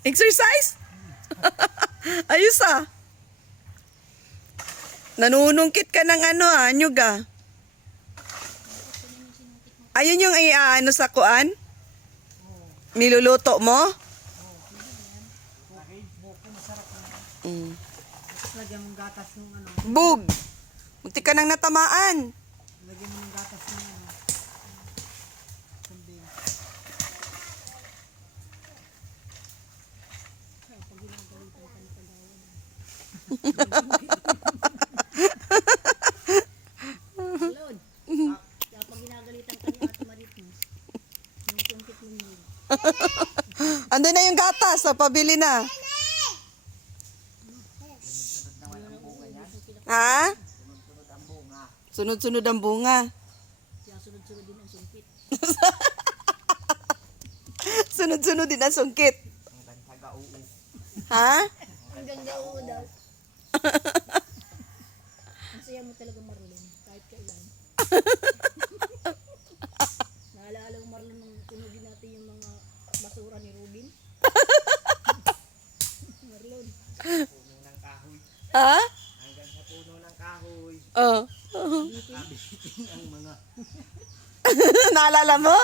Exercise? Ayos ah. Nanunungkit ka ng nyug ah. Ayun yung ano sa kuan? Niluluto mo? Mm. Lagyan mong gatas ng ano. Bug! Muntik ka nang natamaan. Lagyan mo ng gatas ng ano. Kambing. Lord, kaya pag ginagalitan ka ni Ate Maritnos, sinusungkit mo yun. Andun na yung gatas, pabili na. Ha? Sunod-sunod ang bunga. Kaya sunod-sunod din ang sungkit. Sunod-sunod din ang sungkit. Ha? Hanggang gao daw. Ang saya mo talaga, Marlon, kahit kailan. Naalala mo, Marlon, nung tunugin natin yung mga basura ni Rubin? Marlon. Puno ng kahoy. Ha? Hanggang sa puno ng kahoy. Oh. Kabitin ang mga Naalala mo?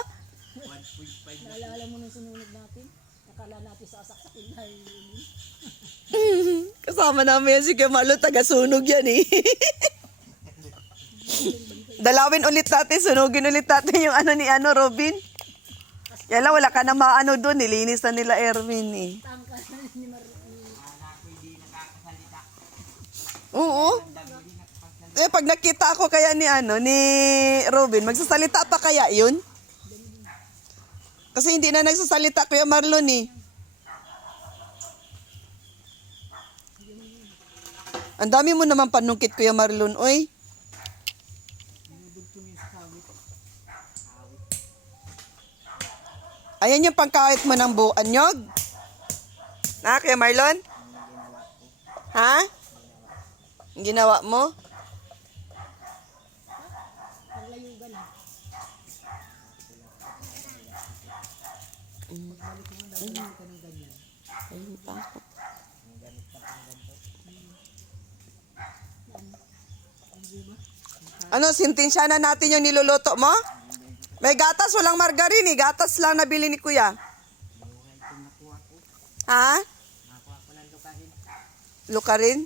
1.5 Naalala mo nung sununod natin? Nakala natin sasaksakin dahil Rubin. Kasama namin yan si Kemalo, taga-sunog yan eh. Dalawin ulit natin, sunugin ulit natin yung ni Robin. Yala, wala ka na maano doon, nilinis na nila Erwin eh. Tangka ni Marlon. Oo. Eh, pag nakita ako kaya ni Robin, magsasalita pa kaya yun? Kasi hindi na nagsasalita Kuya Marlon eh. Ang dami mo naman panungkit Kuya Marlon, oy. Ayan yung pangkawit mo ng anyog. Na, Kuya Marlon? Ha? Ang ginawa mo? Paglayugan na. Ayun pa ako. Ano, sintensya na natin yung niluluto mo? May gatas, walang margarine eh. Gatas lang nabili ni Kuya. Ha? Nakuha ko ng lukahin. Lukarin?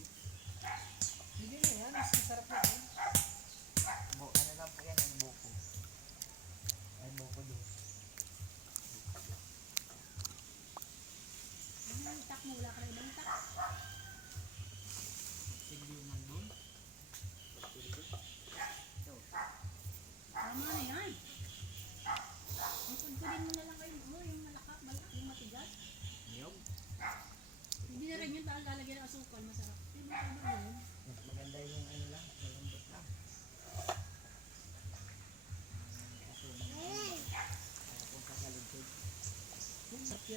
Ano lang po yan, ang buko. Ay, buko doon. Tak mo, wala ka na ibang tak. Tama na yan. Pagpudin mo na lang kayo, yung yung matigas. Niyog. Hindi na rin yun, lalagyan ng asukal, masarap. Diba, ano yun? Mas maganda yung ano lang, malambot lang.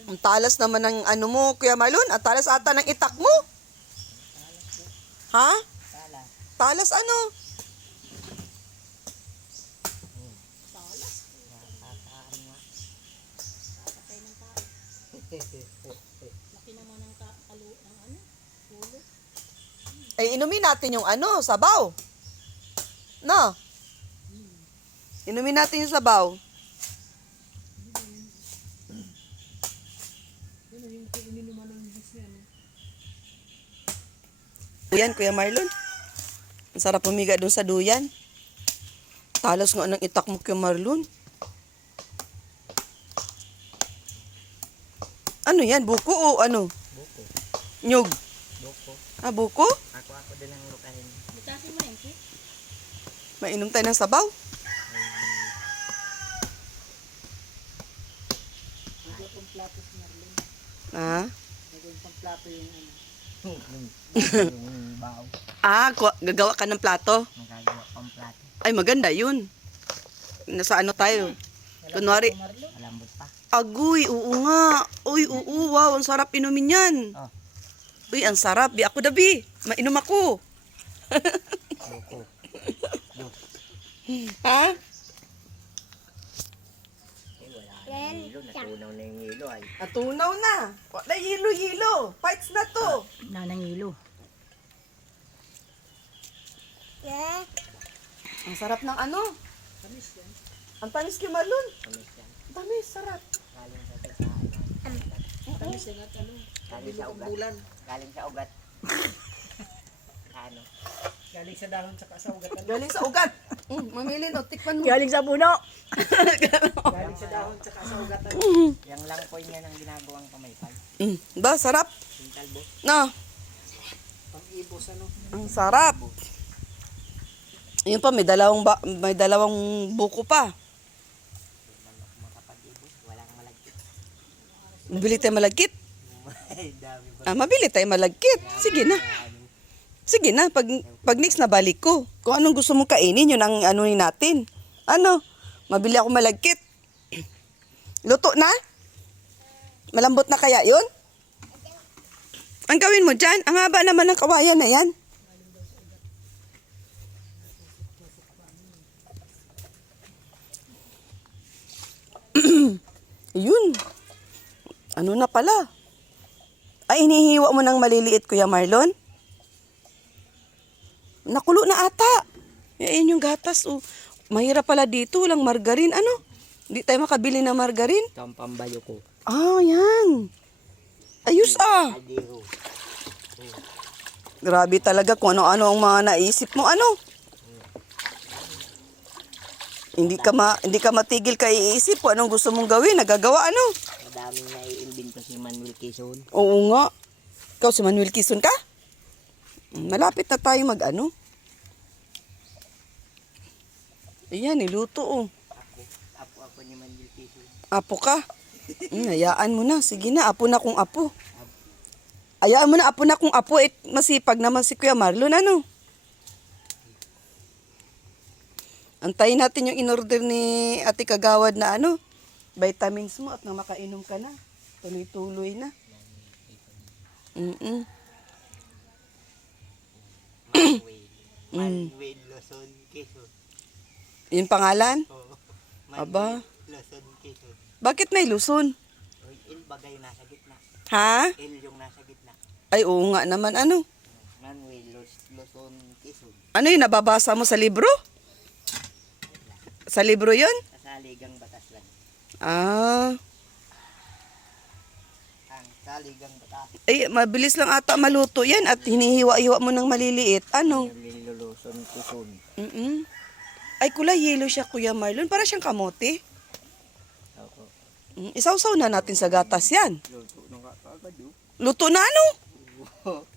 Ang talas naman ng mo, Kuya Marlon. Ang talas ata ng itak mo. Ha? Sala. Talas ano? Nakakaano nga. Patay ng tao. Laki naman ng ulo. Ay, inumin natin yung sabaw. No? Inumin natin yung sabaw. Duyan, Kuya Marlon. Ang sarap pumiga doon sa duyan. Talas nga ng itak mo, Kuya Marlon. Ano yan? Buko o ano? Buko. Nyug. Buko. Ah, buko? Nakuha ko din ng lukahin. Butasin mo yan, Kit. Mainom tayo ng sabaw. Lagyan kong plato si Marlon. Ah? Lagyan kong plato yung ano. Yung bao. Ah, gagawa ka ng plato. Magagawa pang plato. Ay, maganda yun. Nasa tayo? Kunwari, Malambot pa. agoy, oo nga. Uy, oo, wow, ang sarap inumin yan. Oh. Uy, ang sarap. Bi ako dabi. Mainom ako. Buko. Ha? Wala na hilo. Natunaw na yung hilo ay. Atunaw na. Wala hilo-hilo. Fights na to. Nanangilo. Ang sarap ng ano. Ang tamis kay Marlon. Tamis yan. Tamis, sarap. Galing sa Galing sa ugat. Galing sa ugat. Ano? Galing sa dahon tsaka sa ugat. Galing sa ugat. Mamili no, tikman mo. Galing sa puno. Galing sa dahon tsaka sa ugat. Yang lang po niya ang ginagawang pamaypay. Ba, sarap. Sintalbo. No, Pang-ibos ano. ang sarap. Yun pa, may dalawang buko pa. Makapag-ibos. Walang malagkit. Mabili tayo malagkit. Ay, dami ba? Mabili tayo malagkit. Sige na. Sige na, pag next na balik ko. Kung anong gusto mong kainin, yun ang anunin natin. Ano? Mabili ako malagkit. Luto na? Malambot na kaya yun? Ang gawin mo dyan, ang haba naman ng kawayan na yan. Yun. Ano na pala? Ay, hinihiwa mo ng maliliit, Kuya Marlon? Nakulo na ata. Yan yung gatas. Oh. Mahirap pala dito. Walang margarin. Ano? Hindi tayo makabili ng margarin. Ito ang pambayo ko. Ah, yan. Ayos ah. Adiro. Grabe talaga kung ano-ano ang mga naisip mo. Ano? Hindi ka matigil ka iisip kung anong gusto mong gawin. Nagagawa ano? Madaming naiimbento si Manuel Quezon. Oo nga. Ikaw si Manuel Quezon ka? Malapit na tayo mag-ano. Ayan, niluto oh. Apo ni Manuel Quezon. Apo ka? Hayaan mo na. Sige na, apo na kung apo. Hayaan mo na, apo na kung apo. Masipag naman si Kuya Marlon, ano? Antayin natin yung in-order ni Ate Kagawad na ano, vitamins mo at na makainom ka na. Tuloy-tuloy na. Manuel Luzon Quezon. Yung pangalan? Oo. Aba. Luzon Quezon. Bakit may Luzon? Oy, il bagay nasa gitna. Ha? Il yung nasa gitna. Ay, oo nga naman. Ano? Manuel Luzon Quezon. Ano yung nababasa mo sa libro? Sa libro yon? Sa Saligang Batas lang. Ah. Ang Saligang Batas. Ay, mabilis lang ata maluto yan at hinihiwa-hiwa mo ng maliliit. Ano? Manuel Luzon Quezon. Ay, kulay yellow siya, Kuya Marlon. Para siyang kamote. Ako. Isawsaw na natin sa gatas yan. Luto nung kakagad oh. Luto na ano?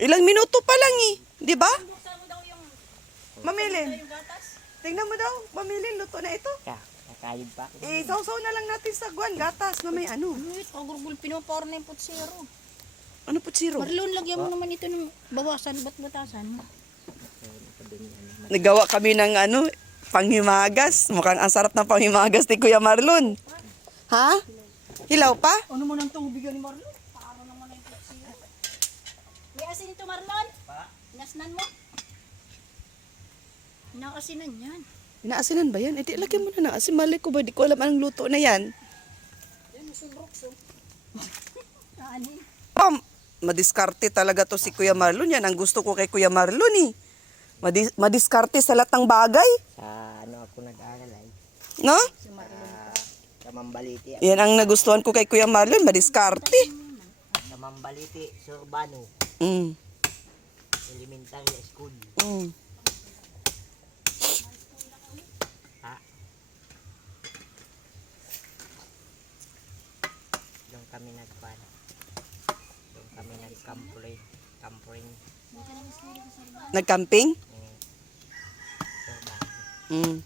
Ilang minuto pa lang eh. Di ba? Buksan mo daw yung Mamilin. gatas. Tingnan mo daw. Mamilin, luto na ito. Nakayod pa. Isawsaw na lang natin sa gatas na may ano. Wait, kagurgul, pinupor na yung putsero. Ano po zero? Marlon, lagyan mo naman ito ng bawasan, batasan. Nagawa kami ng ano, panghimagas. Mukhang ang sarap ng panghimagas ni Kuya Marlon. Ha? Hilaw pa? Ano mo nang tubig ni Marlon? Paano naman yung putsero? May asin ito, Marlon? Inasnan mo? Nakasinan yan. Inaasinan ba yan? Eh, di lagyan mo na ng asin. Mali ko ba? Di ko alam anong luto na yan. Yan, musubrok so. Ani? Madiskarte talaga to si Kuya Marlon. Yan ang gusto ko kay Kuya Marlon eh. Madiskarte sa lahat ng bagay. Sa ano ako nag-aaral ay. No? Sa Mambaliti. Yan ang nagustuhan ko kay Kuya Marlon. Madiskarte. Sa Mambaliti, Surbano. Mm. Elementary School. Mm. Ha? Doon kami nagpan. Doon kami nag-campuring. Nagcamping? Surbano. Mm.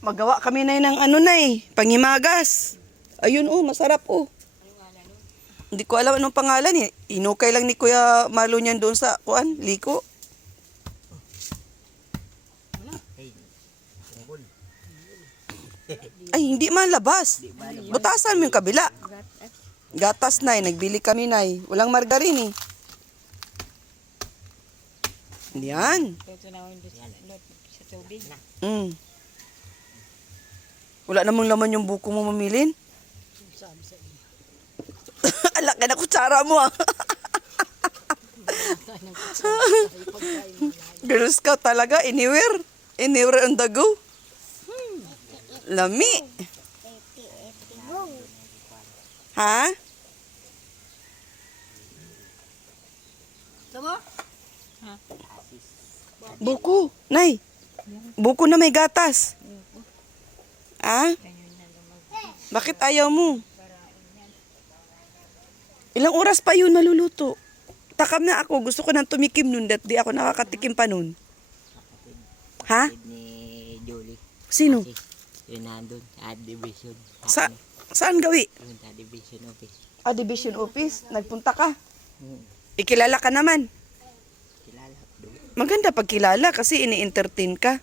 Magawa kami na ng ano na eh. Pangimagas. Ayun oh, masarap oh. Hindi ko alam anong pangalan eh. Inukay lang ni Kuya Marlon yan doon sa kuan, liko. Hey, tunggol. Ay, hindi man labas. Butasan mo yung kabila. Gatas na nagbili kami na walang margarin eh. Yan. Ito na yung sa tubig. Mm. Wala namang laman yung buko mo mamilin. Sabi sa iyo. Alak ka na kutsara mo ah. Girl Scout talaga, anywhere. Anywhere on the go. Lami. Ha? Sama? Buko. Nay. Buko na may gatas. Ah? Bakit ayaw mo? Ilang oras pa yun maluluto? Takam na ako. Gusto ko nang tumikim nun. Dat di ako nakakatikim pa nun. Ha? Ni Julie. Sino? Yun nandun. Division. Saan gawi? Yun division office. Division office. Nagpunta ka. Hmm. Ikilala ka naman. Kilala doon. Maganda pag kilala kasi ini-entertain ka.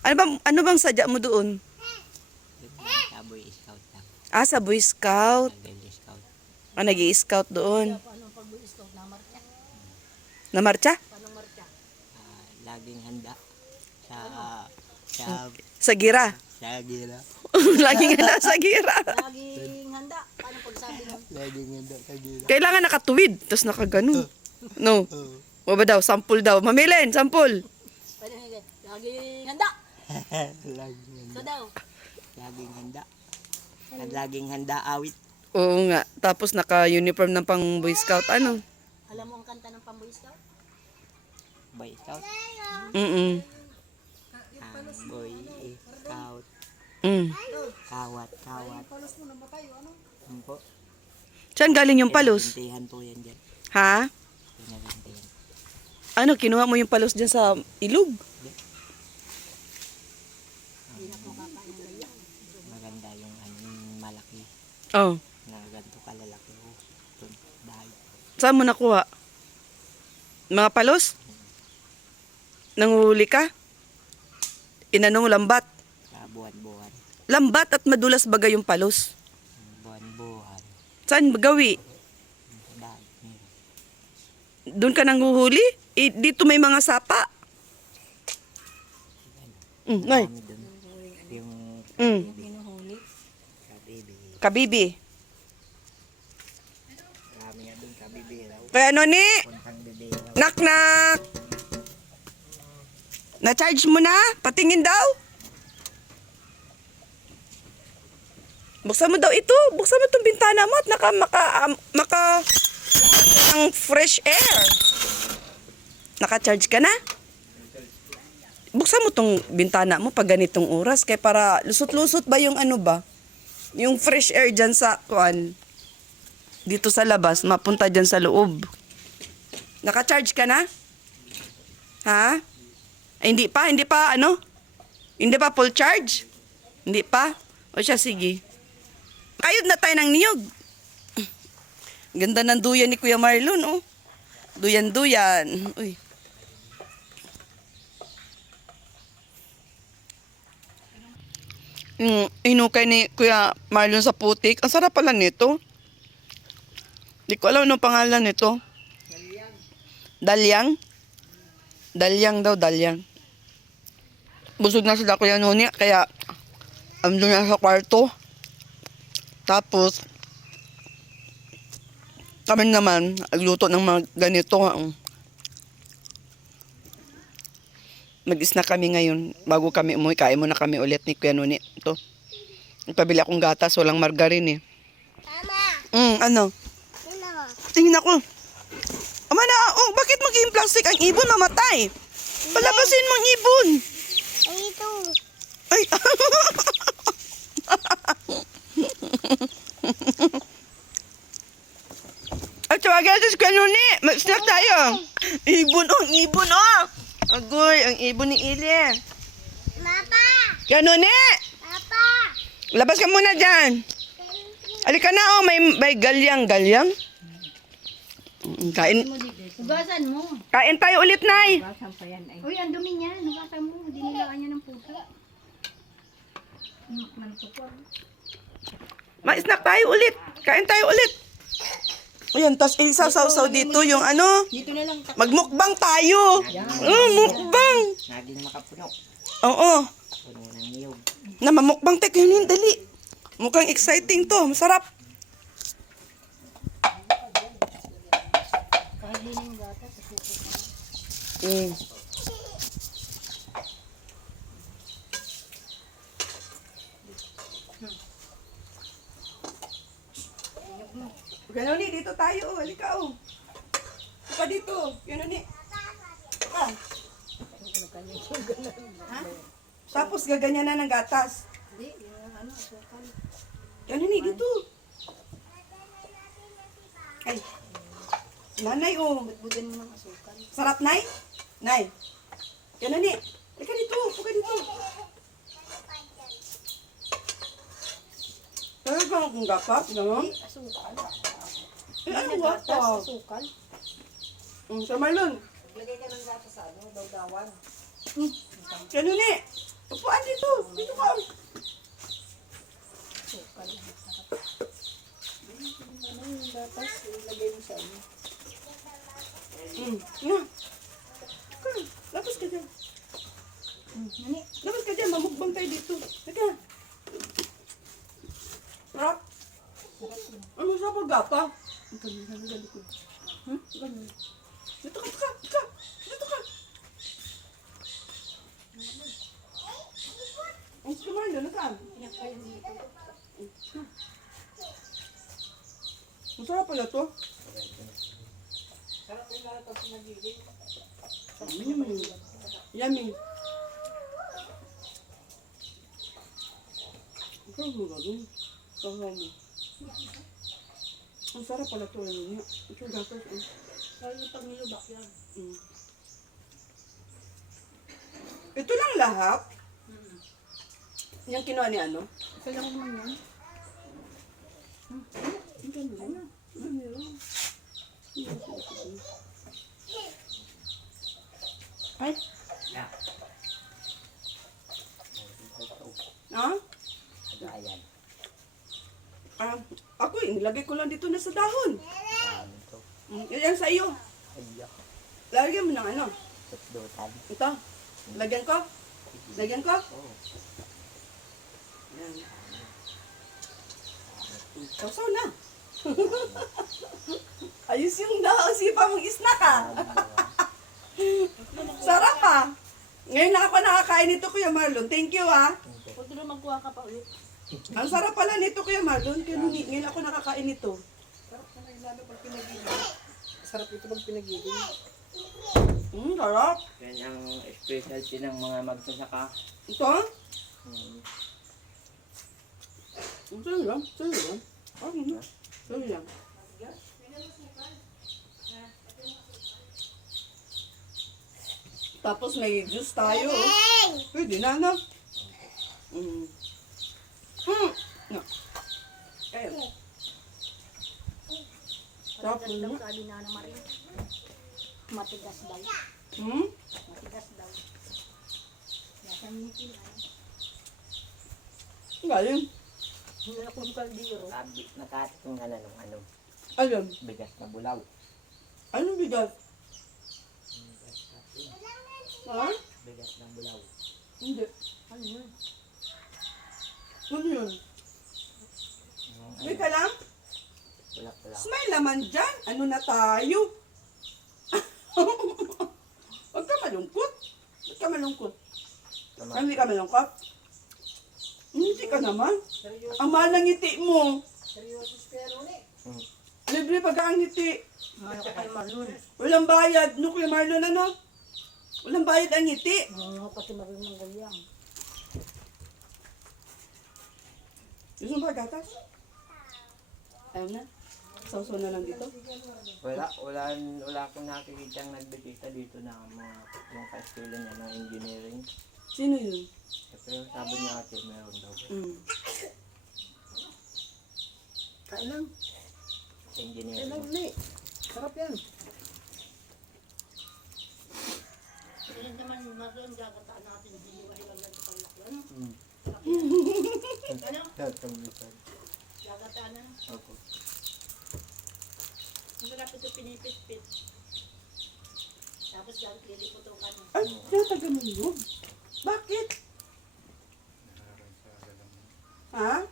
Ano bang sadya mo doon? Yun, sa Boy Scout lang. Sa Boy Scout. Girl Scout. Nag-i-scout doon. Paano pag Boy Scout na marcha? Namarcha? Paano marcha? Laging handa. Sa Sa gira. sa gira. Laging handa sa gira. Laging handa. Paano pag sabi mo? Laging handa sa gira. Kailangan nakatuwid. Tapos nakaganon. No. O ba daw? Sample daw. Mamilin, sample. Paano hindi? Laging handa. Laging handa. Ito daw. Laging handa. Laging handa awit. Oo nga. Tapos naka-uniform ng pang Boy Scout. Ano? Alam mo ang kanta ng pang Boy Scout? Boy Scout. Mm-mm. Boy Scout. Mm. Kawat. Ano po? Saan galing yung palos? Pinagantihan po yan dyan. Ha? Pinagantihan. Ano? Kinuha mo yung palos dyan sa ilog? Maganda yung malaki. Oh. Na ganito kalalaki. Ito, bahay. Saan mo nakuha? Mga palos? Nanguhuli ka? Inanong lambat? Sa buwan-buwan. Lambat at madulas bagay yung palos. Buwan-buwan. Saan gawi? Sa bahay. Doon ka nanguhuli? Dito may mga sapa. Nay. Marami dun. Yung Hinuhuli. kabibi. Kabibi. Marami nga dun kabibi raw. Kaya ano ni? Puntang bibi raw. Nak! Na-charge mo na? Patingin daw? Buksan mo daw ito. Buksan mo itong bintana mo at maka ang fresh air. Naka-charge ka na? Buksan mo itong bintana mo pag ganitong oras. Kaya para lusot-lusot ba yung ano ba? Yung fresh air dyan sa kuan. Dito sa labas. Mapunta dyan sa loob. Naka-charge ka na? Ha? Ay, hindi pa, ano? Hindi pa full charge? Hindi pa? O siya, sige. Kayod na tayo ng niyog. Ganda ng duyan ni Kuya Marlon, oh. Duyan-duyan. Uy. Inukay ni Kuya Marlon sa putik. Ang sarap pala nito. Hindi ko alam anong pangalan nito. Dalyang? Dalyang daw, dalyang. Busog na sila Kuya Noni, kaya andun na sa kwarto. Tapos, kami naman, agluto ng mga ganito. Mag-snack kami ngayon. Bago kami umuwi, kain muna kami ulit ni Kuya Noni. Ito. Nagpabili akong gatas, walang margarine eh. Tama. Ano? Sino? Tingin ako. Ama na, bakit maging plastic ang ibon? Mamatay. Palabasin mo ang ibon. Ay, ito. Ay. At tawagan natin si Kuya Noni. Mag-snack tayo. Ibon, ang ibon, Agoy, ang ibon ni Ili. Papa. Kuya Noni, Papa. labas ka muna dyan. Alika na, may galyang. Galyang? Kain. Hugasan mo. Kain tayo ulit, Nay. Hugasan pa yan ay. Uy, ang dumi niya. Hugasan mo. Dinilaan niya ng pusa. Ma-snack tayo ulit. Kain tayo ulit. Ayan, tas isaw-saw dito yung ano. Dito na lang. Magmukbang tayo. Mukbang. Naging makapuno. Oo. Puno ng niyog. Na mamukbang tek yun, dali. Mukhang exciting to, masarap. Kahit din yung gata, sa suko ka. Mm. Ganun ni, dito tayo. Halika oh. Halika dito. Ganun ni. Halika. Ha? Tapos gaganyan na ng gatas. Hindi, yung ano, asukal. Ganun ni, dito. Ay. Nanay oh. Budin mo ng asukal. Sarap, Nay? Nay. Ganun ni. Halika dito. Halika dito. Ano ba akong gatas? Gano'n? Hindi, asukal. Eh, ano Hindi, gatas? gatas, asukal. Sa Marlon. Lagay ka ng gatas sa ano, daw-dawan. Ganun ni. Upuan dito. Dito ka. Asukal. Ano yung gatas, ilagay mo sa ano. Nga. Lapos ka dyan. Nani, Lapos ka dyan. Mamukbang tayo dito. Teka. Sarap. Ano sa paggapa? Ang ganun, ganun, ganun ko. Ganun. Dito ka, dito ka, dito ka. Dito ka. Ang si Marlon, nasaan? pinakain dito. Masarap pala to. Sarap yung lahat pag pinagiging. Yummy. Ang mo gano'n. Kahawa mo. Ang sarap pala to. Ito gatas. Lalo yung pag nilubak yan. Ito lang lahat. Yung kinuha ni ano? Ito lang naman yan. Ang ganda na. Ano yun? Ay? Ha? Ayan. Ako nilagay ko lang dito na sa dahon. Ano to? Yan sa iyo. Ayak. Lagyan mo ng ano? Tutdutan. Ito. Lagyan ko? Lagyan ko? Oo. Yan. Sausaw na. Ayos yung sipa mong snack ah. Sarap ah. Ngayon na ako nakakain nito, Kuya Marlon. Thank you ah. Huwag na magkuha ka pa ulit. Ang sarap pala nito, Kuya Marlon. Kaya ngayon ako nakakain nito. Sarap na yung lalo pag pinagiging. Sarap ito pag pinagiging. Sarap. Yan ang specialty ng mga magsasaka. Ito ah. Sa'yo lang. Sa'yo lang. Sa'yo lang. Tapos may juice tayo. Oh. Pwede na, no? No. Ayun. Tapos Matigas daw na. sabi na naman rin. Matigas daw. Matigas daw. Nasa ngipin ah. Galing. Hindi na kung kaldiro. Nakatitong na ng ano, Alam. bigas na bulaw. Anong bigas? Ha? Bigas ng bulaw. Hindi. Ano yun? Ano yun? May ka lang? Bulak-bulak. Smile naman dyan. Ano na tayo? Huwag ka malungkot. Huwag ka malungkot. Hindi ka malungkot? Hindi ka naman. Ang mahal ng ngiti mo. Libre pag ang ngiti. Ano ka kay Marlon? Walang bayad. No, Kuya Marlon, ano? Walang bayad ang ngiti. Ano pa si Marlon ng galyang? Gusto mo ba gatas? Ayaw na. Sausaw na lang dito. Wala akong nakikita ang nagbisita dito na mga ka-estilo niya ng engineering. Sino yun? Pero sabi niya ate, meron daw. Kain lang. Engineering. Sarap yan. Hindi naman Marlon, gagataan natin. Hindi mo lang lang sa laki. Ano? Ano? Gagataan na. Opo. Masarap ito pinipit-pit. Tapos gamit liliputukan mo. Ay, tinataga mo yun. Bakit? Ha?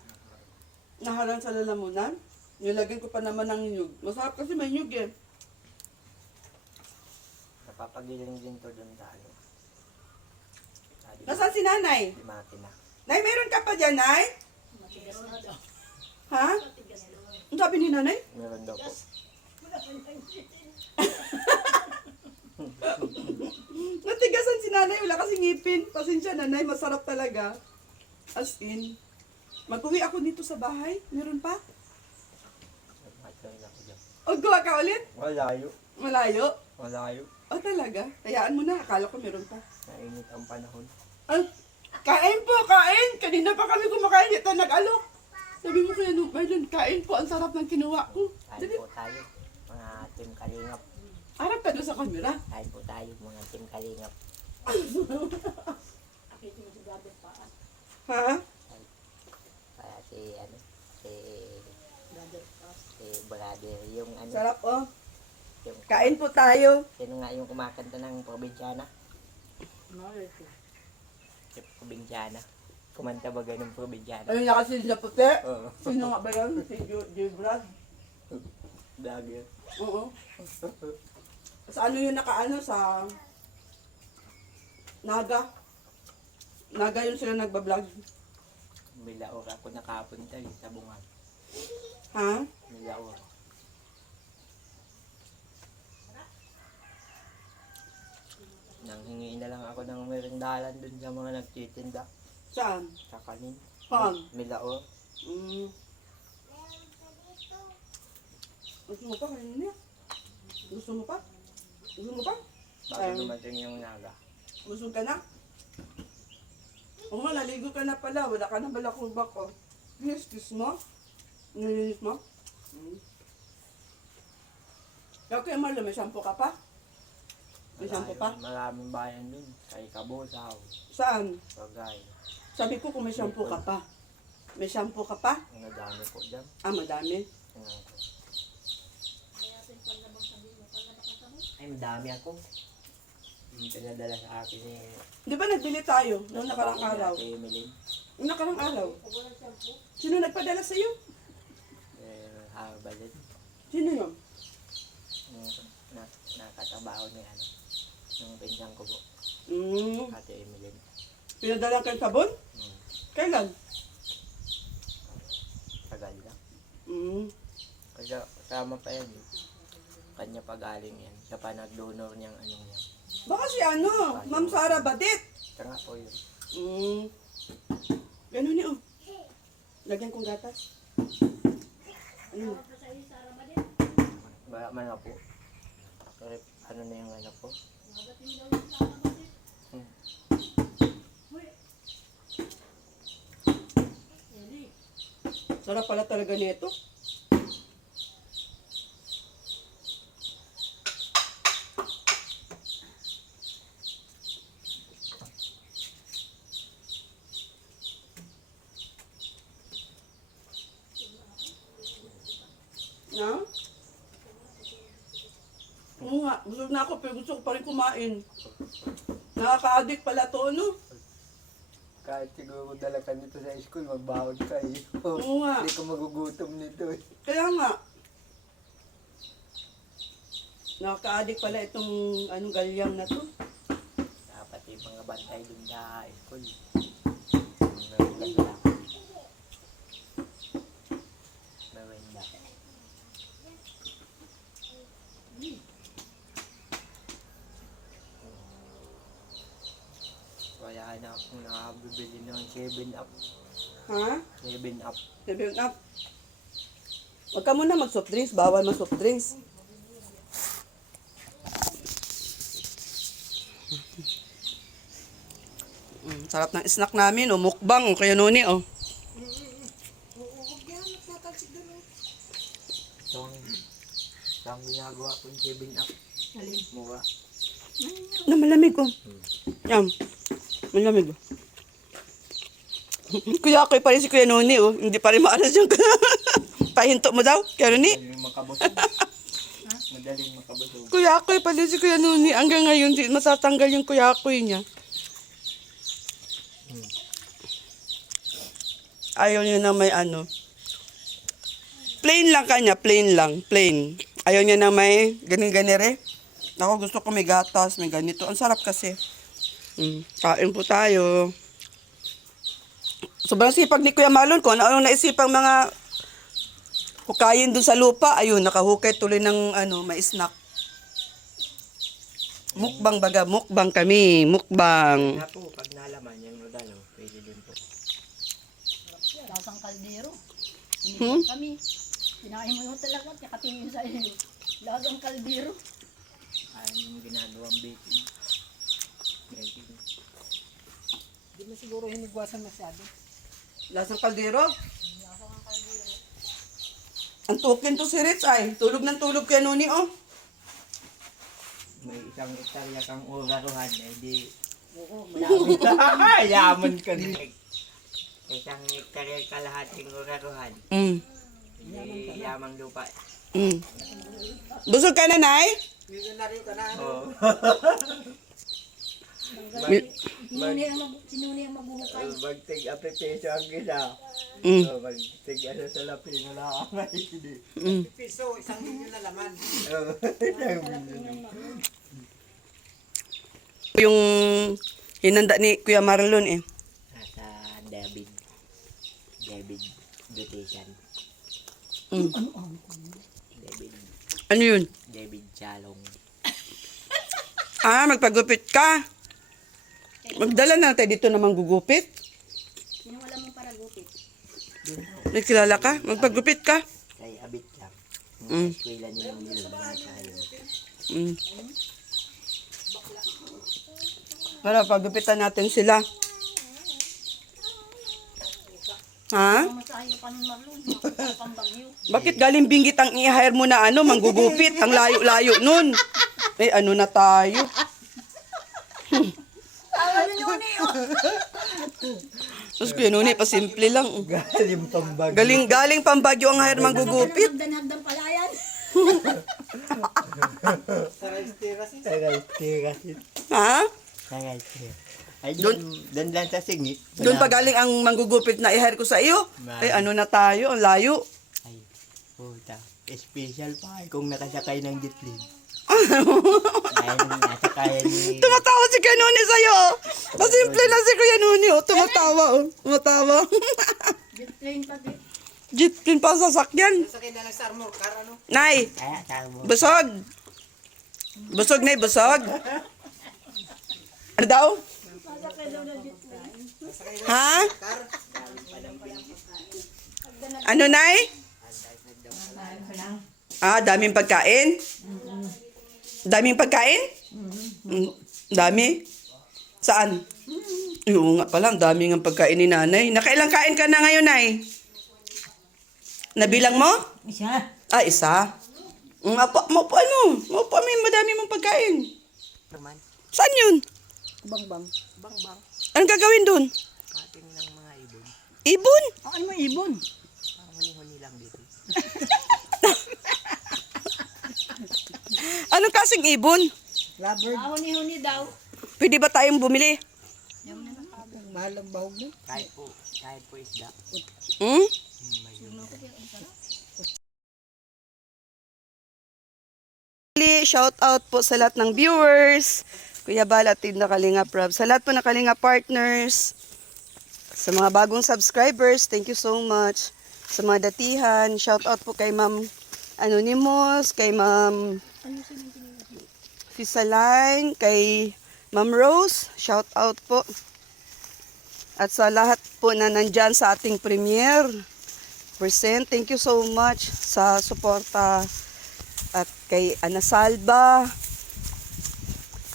Naharang sa lalamunan? Nilagyan ko pa naman ng nyug. Masarap kasi may nyug eh. Napapagiling din to dun sa ano. Nasaan si nanay? Di makina. Nay, meron ka pa dyan, Nay? Matigas na daw. Ha? Ang sabi ni nanay? Meron daw po. Natigasan si nanay, wala kasi ngipin. Pasensya nanay, masarap talaga. As in. Mag-uwi ako dito sa bahay. Meron pa? Nagmatayin ako dyan. O, gawa ka ulit? Malayo. Malayo? Malayo. O, talaga? Hayaan mo na. Akala ko meron pa. Nainit ang panahon. Ay, kain po, kain! Kanina pa kami kumakain. Ito, nag-alok. Sabi mo kaya nung Marlon, kain po. Ang sarap ng kinuha ko. Kain Sabi, po tayo. Mga team kalingap. harap ka doon sa camera. Kain po tayo. Mga team kalingap. Akit mo si Brother pa. Ha? Kaya si ano. Brother pa. Si brother. Yung ano. Sarap, oh. Yung, Kain po tayo. sino nga yung kumakanta ng probinsyana? Mawala ko. Si probinsyana. Kumanta ba ganun probinsyana? Ayun na kasi na puti. Oo. Sino nga ba yan? Si Brad? Dagger. Oo. Sa ano yun nakaano? Sa Naga. Naga yun sila nagbablog. Milaor ako nakapunta eh, sa bungan. Ha? Milaor. Nang hingi na lang ako ng merindalan dun sa mga nagtitinda. Saan? Sa kanin. Saan? Milaor. Mm. Gusto mo pa kanina? Gusto mo pa? Gusto mo pa? Bago dumating yung naga. Busog ka na? Oo nga, naligo ka na pala. Wala ka na balakubak ko. Kiss mo? Nilinis mo? Kaya kaya Marlo, may shampoo ka pa? May shampoo pa? Maraming bayan dun. Kay Kabusaw. Saan? Pagay. Sabi ko kung may shampoo ka pa. May shampoo ka pa? Ang dami po dyan. Ah, madami. Tingnan ko. Ay, madami ako. Yung pinadala sa akin eh. Di ba nagbili tayo noong nakarang araw? Kay Emeline. Noong nakarang araw? Sino nagpadala sa iyo? Harbalit. Sino yun? Nakatabaho ni ano. Yung pinsang ko po. Ate Emeline. Pinadala kang sabon? Kailan? Tagal na. Kasi kasama pa yan eh. Kanya pagaling yan. Siya pa nag-donor niyang anong yan. Baka si ano, Ma'am Sara Badit. Siya nga po yun. Ganun niya, oh. Lagyan kong gatas. Ano? Wala man na po. Pero ano na yung ano po. Sarap pala talaga nito. Na? Oo nga, busog na ako pero gusto ko pa rin kumain. Nakaka-addict pala to, ano? Kahit siguro dala ka nito sa school, magbawag ka eh. Oo nga. Hindi ka magugutom nito eh. Kaya nga. Nakaka-addict pala itong anong galyang na to. Dapat yung mga bantay dun sa school. Merinda. Merinda. Wala na akong nakabibili ng 7-Up. Ha? 7-Up. 7 Up. Huwag ka muna mag-soft drinks. Bawal mag-soft drinks. Sarap ng snack namin. O, mukbang. O, kaya nuni, o. So, ang ginagawa ko yung 7-Up. Mura. Na malamig, o. Yan. Malamig, o. Kuya ako pa rin si Kuya Noni, oh. Hindi pa rin maalas yung pahinto mo daw, Kuya Noni. Madaling makabusog. Madaling makabusog. Kuya ako pa rin si Kuya Noni. Hanggang ngayon, di masatanggal yung Kuya ako niya. Ayaw niya na may ano. Plain lang kanya, plain lang, plain. Ayaw niya na may gani-ganire. Ako gusto ko may gatas, may ganito. Ang sarap kasi. Kain po tayo. Sobrang sipag ni Kuya Marlon. Kung ano naisipang mga hukayin dun sa lupa, ayun, nakahukay tuloy ng ano, may snack. Mukbang baga, mukbang kami, mukbang. Na po, pag nalaman yung regalo, pwede din po. Lasang kaldero. Hmm? Kami. Kinain mo yung talaga. Kakatingin sa iyo. Lasang kaldero. Ayaw yung ginagawang baking. Baking. Hindi mo siguro hinigwasan masyado. Lasang kaldero? Ang tukin to si Rich ay. Tulog ng tulog kay Nuni, oh. May isang hektarya kang uraruhan, eh di... Yaman. Yaman ka na. Isang hektarya kalahating uraruhan, Mm. di yamang lupa. Mm. Busog ka na, Nay? Oo. Sinuni ang maghuhukay. Magtig apipeso ang gila. Mm. Magtig ano sa lapin, wala ka nga hindi. Mm. Oo. Yung hinanda ni Kuya Marlon eh. Nasa David Beautician. Mm. David Ano yun? David Chalong. Ah, magpagupit ka. Magdala na tayo dito na manggugupit. Sino wala mong para gupit? May kilala ka? Magpagupit ka. Kay Abit lang. Mm. Eskwela niyo yung nilagyan tayo. Mm. Para pagupitan natin sila. Ha? Masahe pa ng Marlon. Makapal pang bagyo. Bakit galing binggit ang i-hire mo na ano, manggugupit? Ang layo-layo nun. Eh, ano na tayo? Ano yun eh? Sus, Kuya Nuni, pasimple lang. Galing pambag. Galing pambagyo ang hire manggugupit. Hagdan-hagdan pala yan. Tagay Ha? Ay, doon lang sa singit. Doon pa galing ang manggugupit na i-hire ko sa iyo. Eh, ano na tayo? Ang layo. Ay, puta. Special pa kung nakasakay ng jetlin. Dahil nasakay ni... Tumatawa si Kuya Nuni sa'yo. Pasimple na si Kuya Nuni. Oh. Tumatawa. Oh. Tumatawa. Jet train pa din. Jeep din pa ang sasakyan. Sakay na lang sa armor car, ano? Nay, Kaya tama. busog. Busog, Nay, busog. Ano daw? Ha? Ano, Nay? Ah, daming pagkain? Daming pagkain? Mm, dami? Saan? Ay, oo nga pala, ang dami ng pagkain ni Nanay. Nakailang kain ka na ngayon, Nay? Nabilang mo? Isa. Ah, isa. Maupo, may madami mong pagkain. Naman, Saan yun? Bang-bang. bang-bang. Anong gagawin dun? Kating ng mga ibon. Ibon? Ano mo ibon? Ang huni-huni lang dito. Anong kasing ibon? Rubber, Huni-huni daw. Pwede ba tayong bumili? mahal ang bahog mo. Kahit po isda. Hmm? Shout out po sa lahat ng viewers. Kuya Bal at Tinda Kalinga Prab. Sa lahat po ng Kalinga partners. Sa mga bagong subscribers, thank you so much. Sa mga datihan, shout out po kay Ma'am Anonymous, kay Ma'am Fisaline, kay Ma'am Rose, shout out po. At sa lahat po na nandyan sa ating premiere present, thank you so much sa suporta. At kay Ana Salva,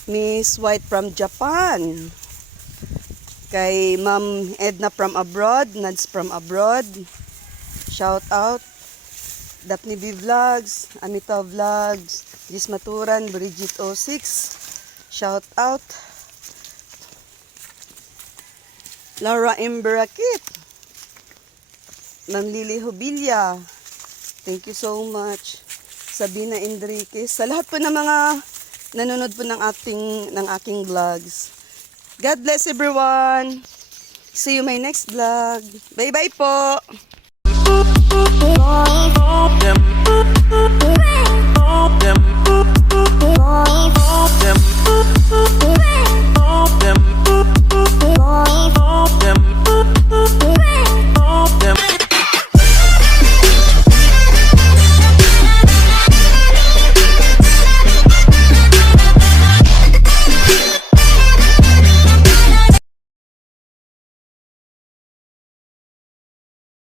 Miss White from Japan, kay Ma'am Edna from abroad, Nads from abroad, shout out. Daphne B Vlogs, Anita Vlogs, Liz Maturan, Bridget 06, shout out. Laura Imberakit, Ma'am Lily Hubilla, thank you so much. Sabina Enriquez, sa lahat po ng mga nanonood po ng aking vlogs. God bless everyone. See you my next vlog. Bye-bye po! Boy.